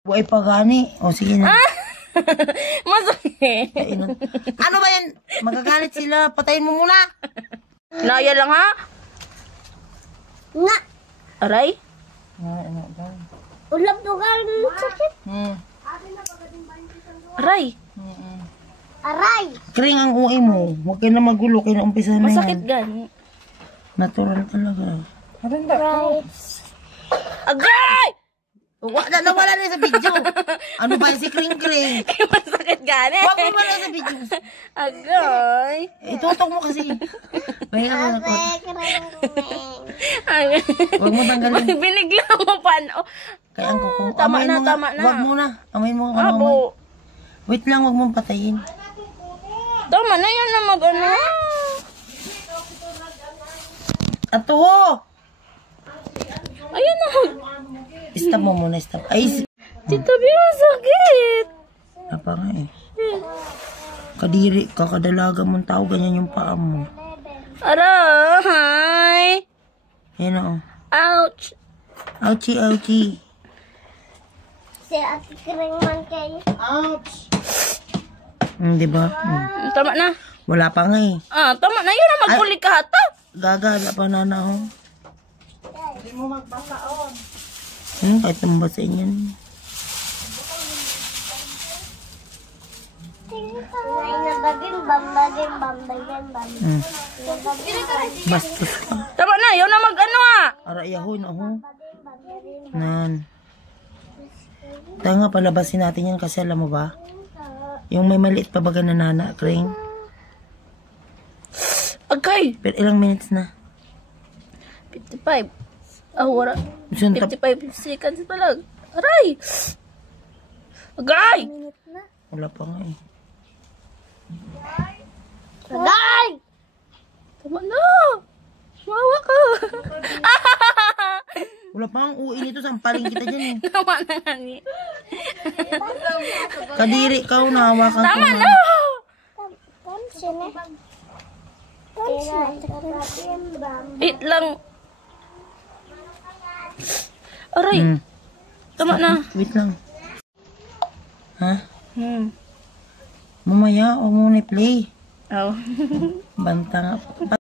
Buhay pa gani. O sige na. Masakit. Ano ba yan? Magagalit sila. Patayin mo muna. Naya lang ha? Nga. Aray? Ulap dugal ng sakit. Aray? Aray. Kring ang uwi mo. Huwag kayo na magulo. Kayo na umpisa na Masakit yan. gani. Natural talaga. Right. Agay! Nawala na sa video. Ano ba yung si Kring Kring? Masakit gani. Huwag mo wala sa video. Agay. Itutok mo kasi. Bayan mo na po. Agay. Huwag mo tanggalin. Binigla mo pa. Kaya ang kukong. Tama Amayin na, mo nga. tama na. Huwag mo na. Amayin mo nga. Abo. Wait lang, huwag mong patayin. Tama na yun na mag-ano. Ato! Ayun na. Stop mo muna, stop. Ay, Tita B, masakit. apa nga eh. Kadiri, kakadalaga mong tao, ganyan yung paa mo. Aray. Yan o. Ouch. Ouchie, ouchie. Si Ate Kring man kayo. Ouch! Diba? Tama na. Wala pa nga eh. Tama na yun na magpuli ka hata. Gagala pa na ho. Hindi mo magbasaon. Kahit nambasain yan. Bastos ka. Tama na, yun na mag-ano Arayahon ako. Nan. Tanga, palabasin natin yan kasi alam mo ba? Yung may maliit pa baga na nana, Kring. Agay. Pero ilang minutes na? 55. Wala. 55 seconds pa lang. Aray. Agay. Wala pa nga eh. Agay! Tama na. Mawa ka. Wala pa ang uwi nito, sampaling kita dyan eh. Tama na nga ni. Kadiri ka, unawa ka. Tama na. Wait lang. Aray. Tama na. Wait lang. Ha? Mamaya, huwag mo na play. Oh. Banta nga.